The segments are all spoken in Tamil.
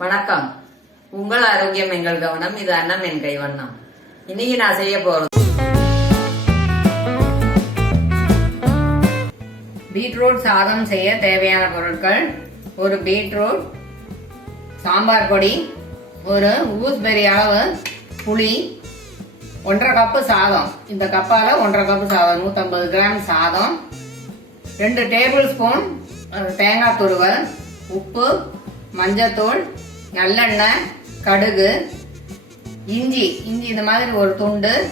வணக்கம். உங்கள் ஆரோக்கியம் எங்கள் கவனம். இது அன்னம் என் கைவண்ணம். இன்னைக்கு நான் செய்ய போறது பீட்ரூட் சாதம் செய்ய தேவையான பொருட்கள். ஒரு பீட்ரூட் சாம்பார் பொடி ஒரு ஊஸ்பெரி அளவு புளி ஒன்றரை கப்பு சாதம். இந்த கப்பால் ஒன்றரை கப்பு சாதம் நூற்றம்பது கிராம் சாதம் ரெண்டு டேபிள் ஸ்பூன் தேங்காய் துருவல் உப்பு மஞ்சத்தூள் நல்லெண்ணெய் கடுகு இஞ்சி. இஞ்சி இந்த மாதிரி ஒரு துண்டு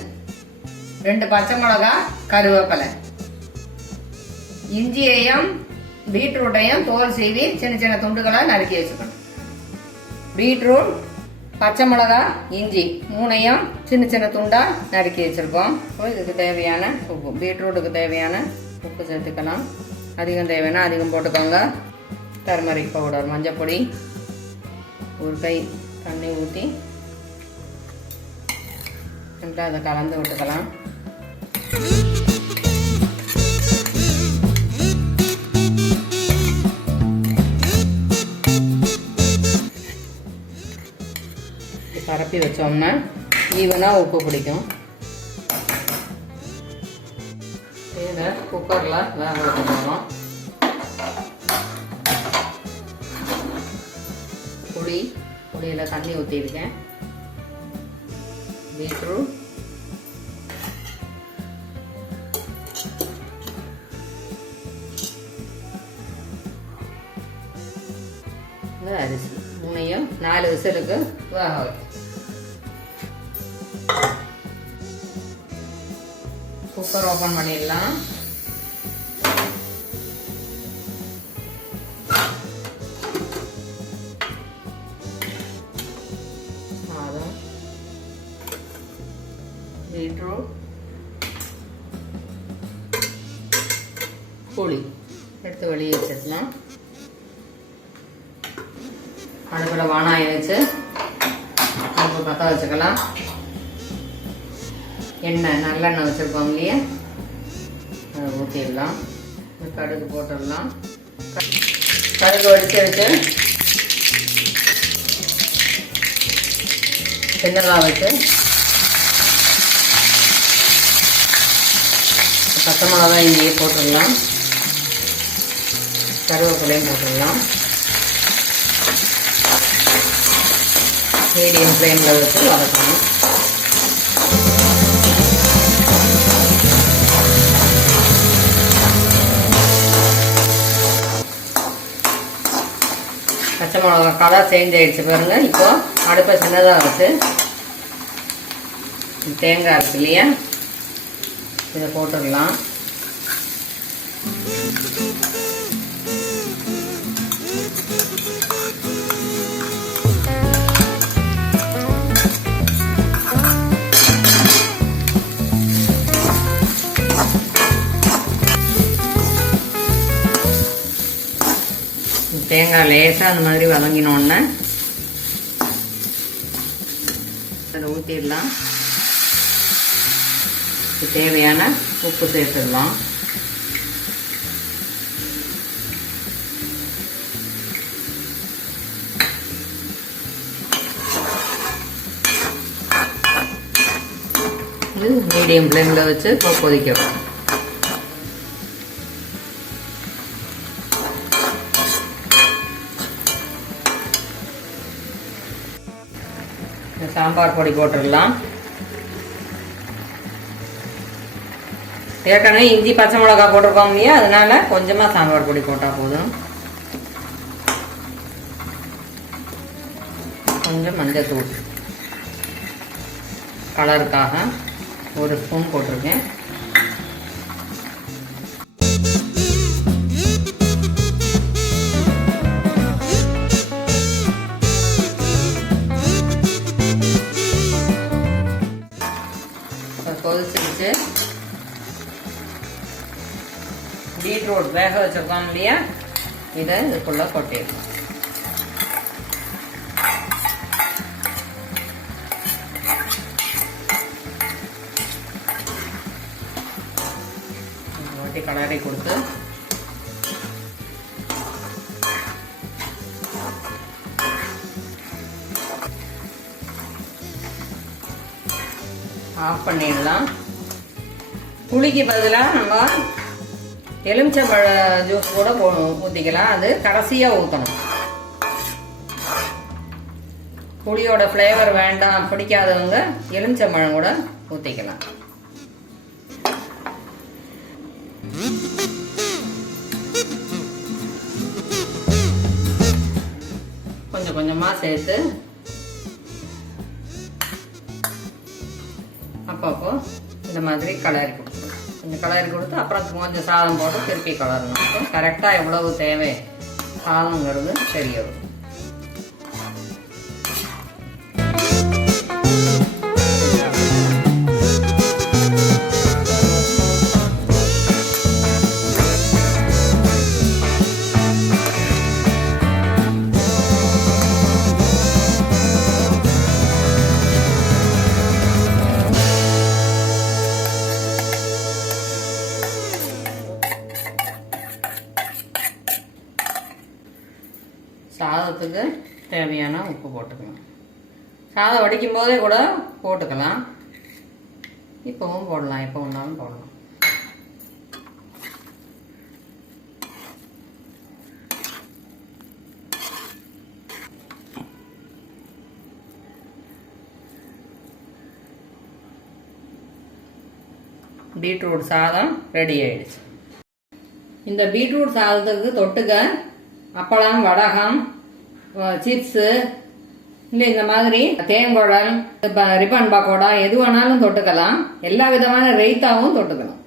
ரெண்டு பச்சை மிளகா கருவேப்பிலை. இஞ்சியையும் பீட்ரூட்டையும் தோல் சீவி சின்ன சின்ன துண்டுகளாக நறுக்கி வச்சுக்கணும். பீட்ரூட் பச்சை மிளகா இஞ்சி மூணையும் சின்ன சின்ன துண்டாக நறுக்கி வச்சுருக்கோம். இதுக்கு தேவையான உப்பு. பீட்ரூட்டுக்கு தேவையான உப்பு சேர்த்துக்கலாம். அதிகம் தேவைன்னா அதிகம் போட்டுக்கோங்க. டர்மரிக் பவுடர் மஞ்சள் பொடி ஒரு கை தண்ணி ஊற்றி நல்லா அதை கலந்து விட்டுக்கலாம். பரப்பி வச்சோம்னா ஈவனாக உப்பு பிடிக்கும். இதை குக்கரில் வேக வைக்கணும். புளி புளியில் தண்ணி ஊற்றிருக்கேன் பீட்ரூட் அரிசி. மூணையும் நாலு விசிலுக்கு வேக வைக்கணும். குக்கர் ஓப்பன் பண்ணிடலாம். புளி எடுத்து வெளியே வச்சிடலாம். அடுப்பில் வானாயை வச்சு அடுப்பு பற்ற வச்சுக்கலாம். எண்ணெய் நல்லெண்ணெய் வச்சுருக்கோம் இல்லையா? அதை ஊற்றிடலாம் கடுகு போட்டுடலாம். கடுகு வடித்து வச்சு சின்னதாக வச்சு. பச்சை மிளகாய் இங்கேயே போட்டுடலாம். கருவேப்பிலையும் போட்டுடலாம். மீடியம் ஃப்ளேமில் வச்சு வதக்கணும். பச்சை மிளகா கலர் சேஞ்ச் ஆயிடுச்சு பாருங்க. இப்போ அடுப்பை சின்னதாக வச்சு தேங்காய் இருக்கு இல்லையா? இதை போட்டுடலாம். தேங்காய் லேசாக அந்த மாதிரி வதங்கினோடனே அதை ஊற்றிடலாம். தேவையான உப்பு சேர்த்துடலாம். வந்து மீடியம் ஃப்ளேமில் வச்சு இப்போ கொதிக்கணும் சாம்பார் பொடி போட்டுடலாம். ஏற்கனவே இஞ்சி பச்சை மிளகா போட்டிருக்கோம் இல்லையா? அதனால கொஞ்சமாக சாம்பார் பொடி போட்டால் போதும். கொஞ்சம் மஞ்சத்தூள். கலருக்காக ஒரு ஸ்பூன் போட்டிருக்கேன். கொதிச்சிருச்சு. பீட்ரூட் வேக வச்சிருக்கோம் இல்லையா? இதை இதுக்குள்ள கொட்டிடலாம். இப்படி கலரை கொடுத்து ஆஃப் பண்ணிடலாம். புளிக்கு பதிலாக நம்ம எலுமிச்சம்பழ ஜூஸ் கூட ஊற்றிக்கலாம் அது கடைசியாக ஊற்றணும் புளியோட ஃப்ளேவர் வேண்டாம் பிடிக்காதவங்க எலுமிச்சம்பழம் கூட ஊற்றிக்கலாம் கொஞ்சம் கொஞ்சமாக சேர்த்து அப்பப்போ இந்த மாதிரி கலரி கொடுக்கணும் கொஞ்சம் கலரி கொடுத்து அப்புறம் கொஞ்சம் சாதம் போட்டு திருப்பி கலரணும் அப்போ கரெக்டாக எவ்வளவு தேவை சாதங்கிறது தெரிய வரும் சாதத்துக்கு தேவையான உப்பு போட்டுக்கலாம். சாதம் வடிக்கும் போதே கூட போட்டுக்கலாம். இப்போவும் போடலாம் எப்போ ஒன்றாலும் போடலாம். பீட்ரூட் சாதம் ரெடி ஆயிடுச்சு. இந்த பீட்ரூட் சாதத்துக்கு தொட்டுக்க அப்பளம் வடகம் சிப்ஸு இல்லை இந்த மாதிரி தேங்குழல் ரிப்பன் பக்கோடா எது வேணாலும் தொட்டுக்கலாம். எல்லா விதமான ரைத்தாவும் தொட்டுக்கலாம்.